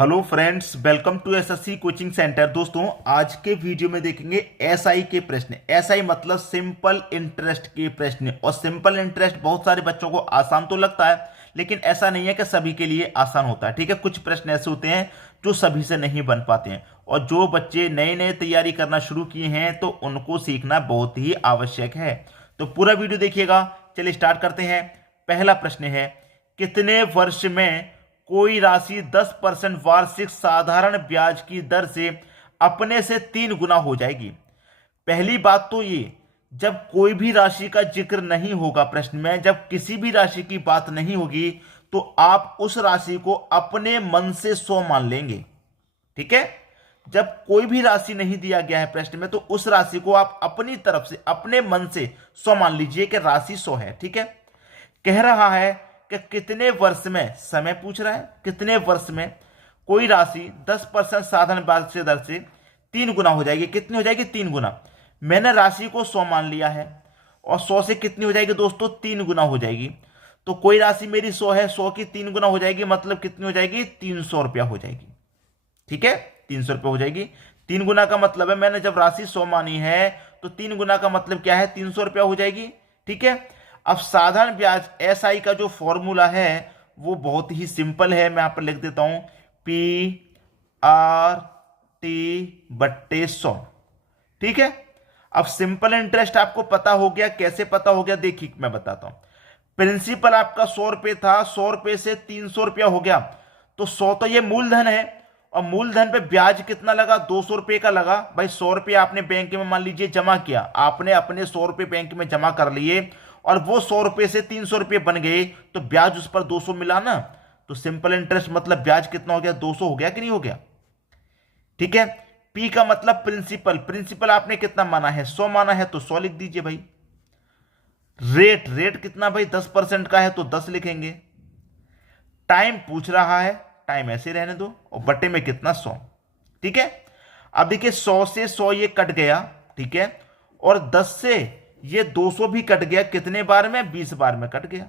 Hello friends, welcome to SSC coaching centre. दोस्तों, आज के वीडियो में देखेंगे एसआई के प्रश्न। एसआई मतलब सिंपल इंटरेस्ट के प्रश्न। और सिंपल इंटरेस्ट बहुत सारे बच्चों को आसान तो लगता है, लेकिन ऐसा नहीं है कि सभी के लिए आसान होता है। ठीक है, कुछ प्रश्न ऐसे होते हैं जो सभी से नहीं बन पाते हैं, और जो बच्चे नए नए तैयारी करना शुरू किए हैं तो उनको सीखना बहुत ही आवश्यक है। तो पूरा वीडियो देखिएगा। चलिए स्टार्ट करते हैं। पहला प्रश्न है, कितने वर्ष में कोई राशि 10% वार्षिक साधारण ब्याज की दर से अपने से 3 गुना हो जाएगी। पहली बात तो ये, जब कोई भी राशि का जिक्र नहीं होगा प्रश्न में, जब किसी भी राशि की बात नहीं होगी, तो आप उस राशि को अपने मन से 100 मान लेंगे। ठीक है, जब कोई भी राशि नहीं दिया गया है प्रश्न में, तो उस राशि को आप अपनी तरफ से अपने मन से 100 मान लीजिए कि राशि 100 है। ठीक है, कह रहा है कि कितने वर्ष में, समय पूछ रहा है, कितने वर्ष में कोई राशि 10% साधारण ब्याज से दर से 3 गुना हो जाएगी। कितनी हो जाएगी? 3 गुना। मैंने राशि को 100 मान लिया है, और 100 से कितनी हो जाएगी दोस्तों? 3 गुना हो जाएगी। तो कोई राशि मेरी 100 है, 100 की 3 गुना हो जाएगी, मतलब कितनी हो जाएगी? 300 रुपया हो जाएगी। ठीक है, 300 रुपये हो जाएगी। 3 गुना का मतलब है, मैंने जब राशि 100 मानी है तो 3 गुना का मतलब क्या है? 300 रुपया हो जाएगी। ठीक है, अब साधारण ब्याज एसआई का जो फॉर्मूला है वो बहुत ही सिंपल है। मैं यहां पर लिख देता हूं, PRT/100। ठीक है, अब सिंपल इंटरेस्ट आपको पता हो गया। कैसे पता हो गया? देखिए मैं बताता हूं। प्रिंसिपल आपका 100 रुपये था, 100 रुपये से 300 रुपया हो गया, तो 100 तो ये मूलधन है, और मूलधन पे ब्याज कितना लगा? 200 रुपये का लगा। भाई 100 रुपये आपने बैंक में मान लीजिए जमा किया, आपने अपने 100 रुपये बैंक में जमा कर लिए, और वो 100 रुपये से 300 रुपये बन गए, तो ब्याज उस पर 200 मिला ना। तो सिंपल इंटरेस्ट मतलब ब्याज कितना हो गया? 200 हो गया कि नहीं हो गया? ठीक है, पी का मतलब प्रिंसिपल। प्रिंसिपल आपने कितना माना है? 100 माना है, तो 100 लिख दीजिए भाई। रेट, रेट कितना भाई? 10% का है तो 10 लिखेंगे। टाइम पूछ रहा है, टाइम ऐसे रहने दो, और बटे में कितना? 100। ठीक है, अब देखिए 100 से 100 ये कट गया। ठीक है, और 10 से ये 200 भी कट गया। कितने बार में? 20 बार में कट गया।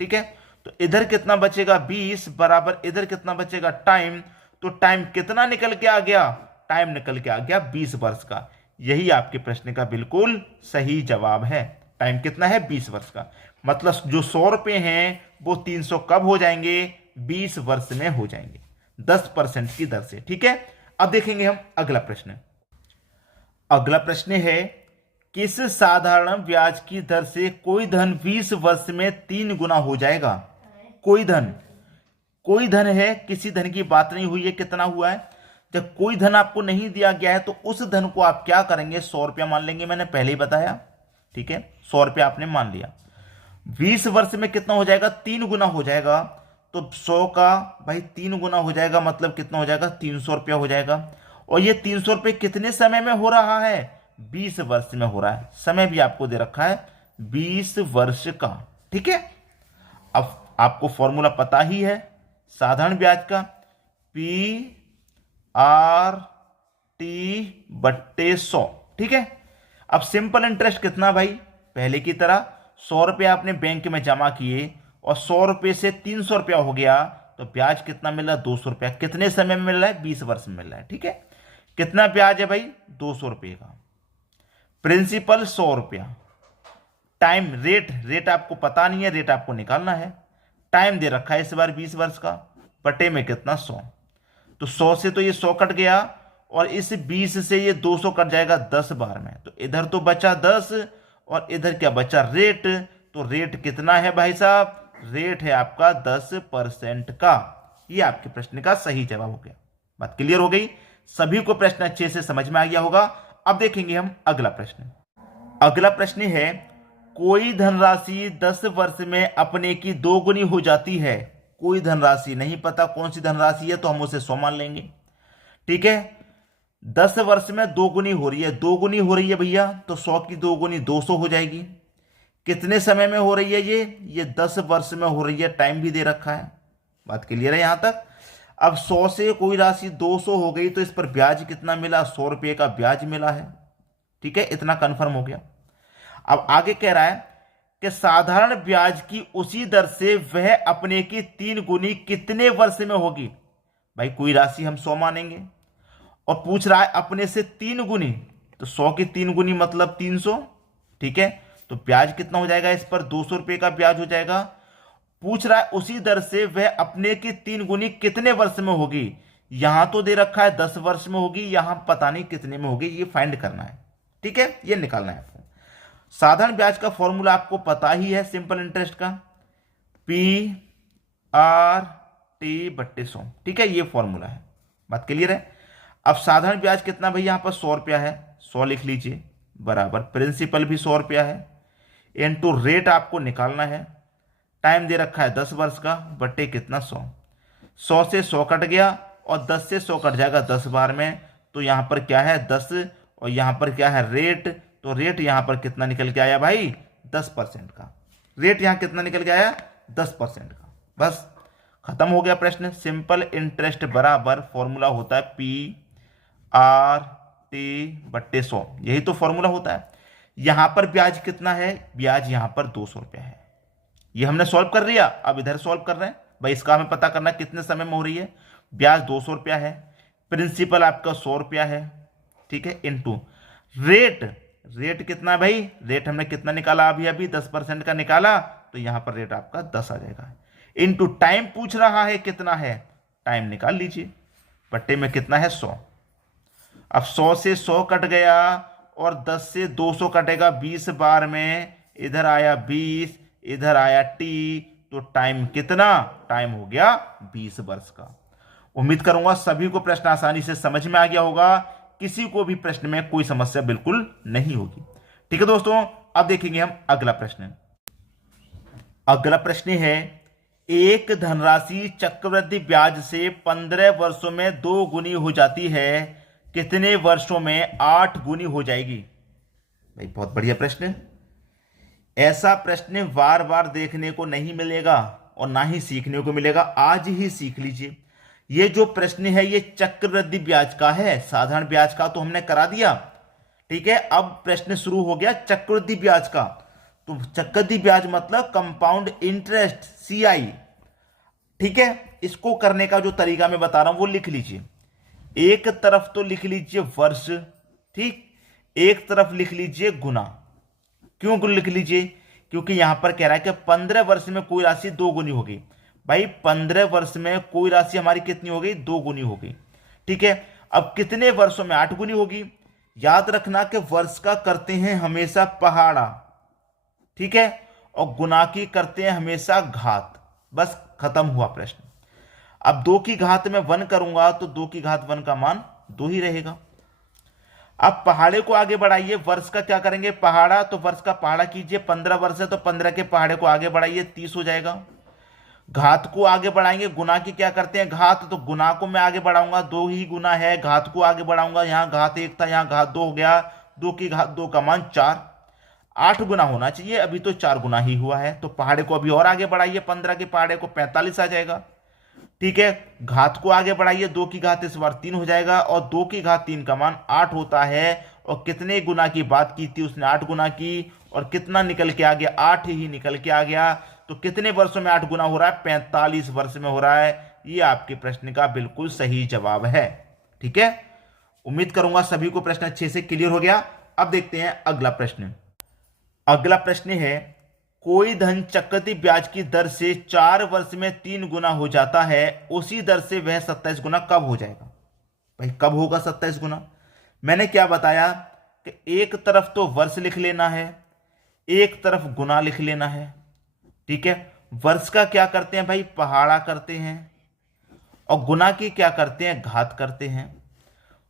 ठीक है, तो इधर कितना बचेगा? 20 बराबर इधर कितना बचेगा? टाइम। तो टाइम कितना निकल के आ गया? टाइम निकल के आ गया 20 वर्ष का। यही आपके प्रश्न का बिल्कुल सही जवाब है। टाइम कितना है? 20 वर्ष का। मतलब जो 100 रुपए हैं वो 300 कब हो जाएंगे? 20 वर्ष में हो जाएंगे, 10% की दर से। ठीक है, अब देखेंगे हम अगला प्रश्न। अगला प्रश्न है, किस साधारण ब्याज की दर से कोई धन 20 वर्ष में 3 गुना हो जाएगा? कोई धन, कोई धन है, किसी धन की बात नहीं हुई है। कितना हुआ है? जब कोई धन आपको नहीं दिया गया है तो उस धन को आप क्या करेंगे? 100 रुपया मान लेंगे, मैंने पहले ही बताया। ठीक है, 100 रुपया आपने मान लिया। 20 वर्ष में कितना हो जाएगा? 3 गुना हो जाएगा। तो 100 का भाई 3 गुना हो जाएगा, मतलब कितना हो जाएगा? 300 रुपया हो जाएगा। और ये 300 रुपये कितने समय में हो रहा है? 20 वर्ष में हो रहा है। समय भी आपको दे रखा है 20 वर्ष का। ठीक है, अब आपको फॉर्मूला पता ही है साधारण ब्याज का, PRT/100। ठीक है, अब सिंपल इंटरेस्ट कितना भाई? पहले की तरह 100 रुपये आपने बैंक में जमा किए, और 100 रुपये से 300 रुपया हो गया, तो ब्याज कितना मिल रहा है? 200 रुपया। कितने समय में मिल रहा है? 20 वर्ष में मिल रहा है। ठीक है, कितना ब्याज है भाई? 200 रुपये का। प्रिंसिपल 100 रुपया। टाइम, रेट, रेट आपको पता नहीं है, रेट आपको निकालना है। टाइम दे रखा है इस बार 20 वर्ष का, बटे में कितना? 100। तो 100 से तो ये 100 कट गया, और इस 20 से ये 200 कट जाएगा 10 बार में, तो इधर तो बचा 10, और इधर क्या बचा? रेट। तो रेट कितना है भाई साहब? रेट है आपका 10% का। ये आपके प्रश्न का सही जवाब हो गया। बात क्लियर हो गई? सभी को प्रश्न अच्छे से समझ में आ गया होगा। अब देखेंगे हम अगला प्रश्न। अगला प्रश्न है, कोई धनराशि 10 वर्ष में अपने की 2 गुनी हो जाती है। कोई धनराशि, नहीं पता कौन सी धनराशि है, तो हम उसे 100 मान लेंगे। ठीक है, 10 वर्ष में 2 गुनी हो रही है। 2 गुनी हो रही है भैया, तो 100 की 2 गुनी 200 हो जाएगी। कितने समय में हो रही है ये 10 वर्ष में हो रही है। टाइम भी दे रखा है। बात क्लियर है यहां तक? अब 100 से कोई राशि 200 हो गई, तो इस पर ब्याज कितना मिला? 100 रुपये का ब्याज मिला है। ठीक है, इतना कंफर्म हो गया। अब आगे कह रहा है कि साधारण ब्याज की उसी दर से वह अपने की 3 गुनी कितने वर्ष में होगी? भाई कोई राशि हम 100 मानेंगे, और पूछ रहा है अपने से 3 गुनी, तो 100 की 3 गुनी मतलब 300। ठीक है, तो ब्याज कितना हो जाएगा इस पर? 200 रुपये का ब्याज हो जाएगा। पूछ रहा है उसी दर से वह अपने की 3 गुनी कितने वर्ष में होगी। यहां तो दे रखा है 10 वर्ष में होगी, यहां पता नहीं कितने में होगी, ये फाइंड करना है। ठीक है, ये निकालना है आपको। साधारण ब्याज का फॉर्मूला आपको पता ही है, सिंपल इंटरेस्ट का, P/T/100। ठीक है, ये फॉर्मूला है, बात क्लियर है। अब साधारण ब्याज कितना भाई, यहां पर 100 रुपया है, 100 लिख लीजिए, बराबर प्रिंसिपल भी 100 रुपया है, इनटू रेट आपको निकालना है। टाइम दे रखा है 10 वर्ष का, बट्टे कितना 100। 100 से 100 कट गया, और 10 से 100 कट जाएगा 10 बार में, तो यहां पर क्या है 10, और यहां पर क्या है रेट, तो रेट यहां पर कितना निकल के आया भाई 10% का। रेट यहां कितना निकल के आया 10% का। बस खत्म हो गया प्रश्न। सिंपल इंटरेस्ट बराबर फॉर्मूला होता है P/T/100, यही तो फॉर्मूला होता है। यहां पर ब्याज कितना है, ब्याज यहां पर 200 रुपया है, ये हमने सॉल्व कर लिया। अब इधर सॉल्व कर रहे हैं भाई, इसका हमें पता करना कितने समय में हो रही है। ब्याज 200 रुपया है, प्रिंसिपल आपका 100 रुपया है, ठीक है, इनटू रेट। रेट कितना है भाई, रेट हमने कितना निकाला अभी अभी 10% का निकाला, तो यहां पर रेट आपका 10 आ जाएगा। इनटू टाइम पूछ रहा है कितना है, टाइम निकाल लीजिए, पट्टे में कितना है 100। अब 100 से 100 कट गया, और 10 से 200 कटेगा 20 बार में, इधर आया 20, इधर आया T, तो टाइम कितना, टाइम हो गया 20 वर्ष का। उम्मीद करूंगा सभी को प्रश्न आसानी से समझ में आ गया होगा, किसी को भी प्रश्न में कोई समस्या बिल्कुल नहीं होगी। ठीक है दोस्तों, अब देखेंगे हम अगला प्रश्न। अगला प्रश्न है, एक धनराशि चक्रवृद्धि ब्याज से 15 वर्षों में 2 गुनी हो जाती है, कितने वर्षों में 8 गुनी हो जाएगी। भाई बहुत बढ़िया प्रश्न, ऐसा प्रश्न बार बार देखने को नहीं मिलेगा और ना ही सीखने को मिलेगा, आज ही सीख लीजिए। ये जो प्रश्न है ये चक्रवृद्धि ब्याज का है, साधारण ब्याज का तो हमने करा दिया। ठीक है, अब प्रश्न शुरू हो गया चक्रवृद्धि ब्याज का। तो चक्रवृद्धि ब्याज मतलब कंपाउंड इंटरेस्ट, CI। ठीक है, इसको करने का जो तरीका मैं बता रहा हूं वो लिख लीजिए। एक तरफ तो लिख लीजिए वर्ष, ठीक, एक तरफ लिख लीजिए गुना। क्यों लिख लीजिए, क्योंकि यहां पर कह रहा है कि 15 वर्ष में कोई राशि 2 गुनी होगी। भाई 15 वर्ष में कोई राशि हमारी कितनी हो गई, 2 गुनी हो गई। ठीक है, अब कितने वर्षों में 8 गुनी होगी। याद रखना कि वर्ष का करते हैं हमेशा पहाड़ा, ठीक है, और गुना की करते हैं हमेशा घात। बस खत्म हुआ प्रश्न। अब 2 की घात में 1 करूंगा तो 2 की घात 1 का मान 2 ही रहेगा। अब पहाड़े को आगे बढ़ाइए, वर्ष का क्या करेंगे पहाड़ा, तो वर्ष का पहाड़ा कीजिए, 15 वर्ष है तो 15 के पहाड़े को आगे बढ़ाइए, 30 हो जाएगा। घात को आगे बढ़ाएंगे, गुना की क्या करते हैं घात, तो गुना को मैं आगे बढ़ाऊंगा, 2 ही गुना है, घात को आगे बढ़ाऊंगा, यहां घात 1 था यहां घात 2 हो गया, 2 की घात 2 का मान 4। 8 गुना होना चाहिए, अभी तो 4 गुना ही हुआ है, तो पहाड़े को अभी और आगे बढ़ाइए, 15 के पहाड़े को 45 आ जाएगा। ठीक है, घात को आगे बढ़ाइए, 2 की घात इस बार 3 हो जाएगा, और 2 की घात 3 का मान 8 होता है। और कितने गुना की बात की थी उसने, 8 गुना की, और कितना निकल के आ गया, 8 ही निकल के आ गया। तो कितने वर्षों में 8 गुना हो रहा है, 45 वर्ष में हो रहा है। ये आपके प्रश्न का बिल्कुल सही जवाब है। ठीक है, उम्मीद करूंगा सभी को प्रश्न अच्छे से क्लियर हो गया। अब देखते हैं अगला प्रश्न। अगला प्रश्न है, कोई धन चक्रवृद्धि ब्याज की दर से 4 वर्ष में 3 गुना हो जाता है, उसी दर से वह 27 गुना कब हो जाएगा। भाई कब होगा 27 गुना, मैंने क्या बताया कि एक तरफ तो वर्ष लिख लेना है, एक तरफ गुना लिख लेना है। ठीक है, वर्ष का क्या करते हैं भाई पहाड़ा करते हैं, और गुना की क्या करते हैं घात करते हैं।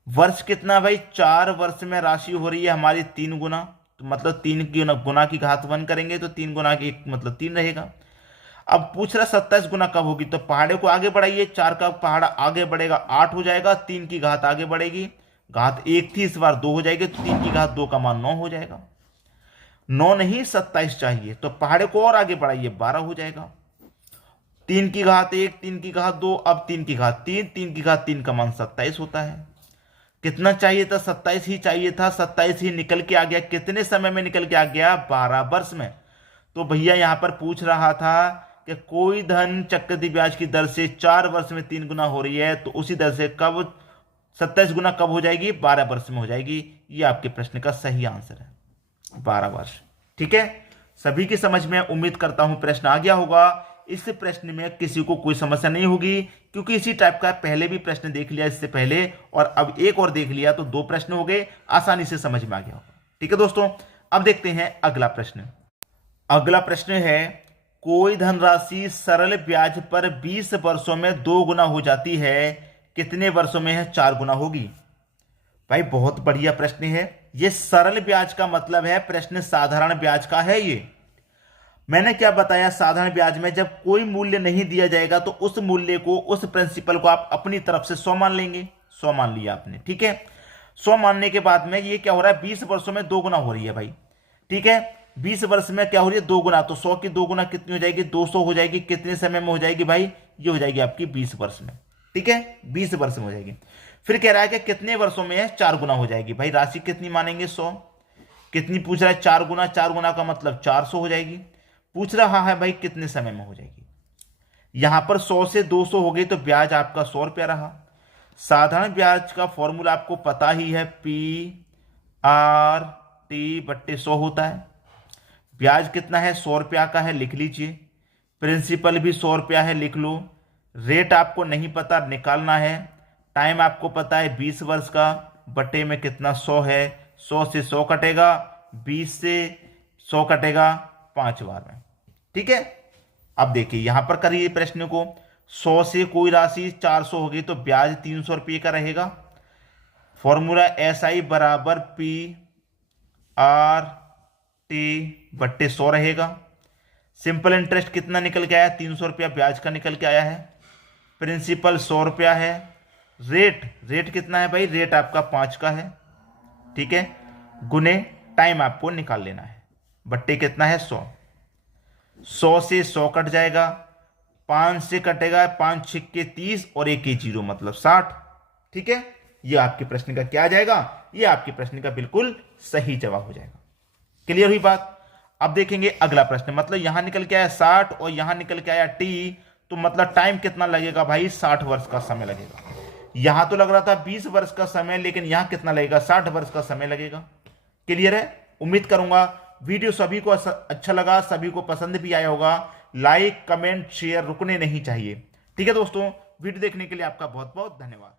वर्ष कितना भाई, 4 वर्ष में राशि हो रही है हमारी 3 गुना, तो मतलब 3 की गुना की घात 1 करेंगे तो 3 गुना की मतलब 3 रहेगा। अब पूछ रहा 27 गुना कब होगी, तो पहाड़े को आगे बढ़ाइए, 4 का पहाड़ा आगे बढ़ेगा 8 हो जाएगा, 3 की घात आगे बढ़ेगी, घात 1 थी इस बार 2 हो जाएगी, तो 3 की घात 2 का मान 9 हो जाएगा। 9 नहीं 27 चाहिए, तो पहाड़े को और आगे बढ़ाइए 12 हो जाएगा। 3 की घात 1, 3 की घात 2, अब 3 की घात 3, 3 की घात 3 का मान 27 होता है। कितना चाहिए था, 27 ही चाहिए था, 27 ही निकल के आ गया। कितने समय में निकल के आ गया, 12 वर्ष में। तो भैया यहां पर पूछ रहा था कि कोई धन चक्रवृद्धि ब्याज की दर से 4 वर्ष में 3 गुना हो रही है, तो उसी दर से कब 27 गुना कब हो जाएगी? 12 वर्ष में हो जाएगी। ये आपके प्रश्न का सही आंसर है, 12 वर्ष। ठीक है, सभी की समझ में उम्मीद करता हूं प्रश्न आ गया होगा। इस प्रश्न में किसी को कोई समस्या नहीं होगी, क्योंकि इसी टाइप का पहले भी प्रश्न देख लिया इससे पहले, और अब एक और देख लिया, तो 2 प्रश्न हो गए, आसानी से समझ में आ गया होगा। ठीक है दोस्तों, अब देखते हैं अगला प्रश्न। अगला प्रश्न है, कोई धनराशि सरल ब्याज पर 20 वर्षों में 2 गुना हो जाती है, कितने वर्षों में है 4 गुना होगी? भाई बहुत बढ़िया प्रश्न है। ये सरल ब्याज का मतलब है प्रश्न साधारण ब्याज का है। ये मैंने क्या बताया, साधारण ब्याज में जब कोई मूल्य नहीं दिया जाएगा तो उस मूल्य को, उस प्रिंसिपल को आप अपनी तरफ से 100 मान लेंगे। 100 मान लिया आपने, ठीक है। 100 मानने के बाद में ये क्या हो रहा है, 20 वर्षों में 2 गुना हो रही है भाई। ठीक है, 20 वर्ष में क्या हो रही है, 2 गुना, तो 100 की 2 गुना कितनी हो जाएगी, 200 हो जाएगी। कितने समय में हो जाएगी भाई? ये हो जाएगी आपकी 20 वर्ष में। ठीक है, 20 वर्ष में हो जाएगी। फिर कह रहा है कि कितने वर्षों में है, 4 गुना हो जाएगी। भाई राशि कितनी मानेंगे, 100। कितनी पूछ रहा है, 4 गुना। 4 गुना का मतलब 400 हो जाएगी। पूछ रहा है भाई कितने समय में हो जाएगी। यहां पर 100 से 200 हो गई, तो ब्याज आपका 100 रुपया रहा। साधारण ब्याज का फॉर्मूला आपको पता ही है, PRT/100 होता है। ब्याज कितना है, 100 रुपया का है, लिख लीजिए। प्रिंसिपल भी 100 रुपया है, लिख लो। रेट आपको नहीं पता, निकालना है। टाइम आपको पता है 20 वर्ष का, बटे में कितना 100 है। 100 से 100 कटेगा, 20 से 100 कटेगा 5 बार में। ठीक है, अब देखिए यहां पर करिए प्रश्न को। 100 से कोई राशि 400 होगी, तो ब्याज 300 रुपये का रहेगा। फॉर्मूला SI बराबर PRT/100 रहेगा। सिंपल इंटरेस्ट कितना निकल के आया, 300 रुपया ब्याज का निकल के आया है। प्रिंसिपल 100 रुपया है। रेट कितना है भाई, रेट आपका 5 का है। ठीक है, गुने टाइम आपको निकाल लेना है, बट्टे कितना है 100। 100 से 100 कट जाएगा, 5 से कटेगा, 5 छिक्के 30 और 1 के 0 मतलब 60। ठीक है, ये आपके प्रश्न का क्या आ जाएगा, ये आपके प्रश्न का बिल्कुल सही जवाब हो जाएगा। क्लियर हुई बात? अब देखेंगे अगला प्रश्न। मतलब यहां निकल के आया 60 और यहां निकल के आया T, तो मतलब टाइम कितना लगेगा भाई, 60 वर्ष का समय लगेगा। यहां तो लग रहा था 20 वर्ष का समय, लेकिन यहां कितना लगेगा, 60 वर्ष का समय लगेगा। क्लियर है? उम्मीद करूंगा वीडियो सभी को अच्छा लगा, सभी को पसंद भी आया होगा। लाइक, कमेंट, शेयर रुकने नहीं चाहिए। ठीक है दोस्तों, वीडियो देखने के लिए आपका बहुत बहुत धन्यवाद।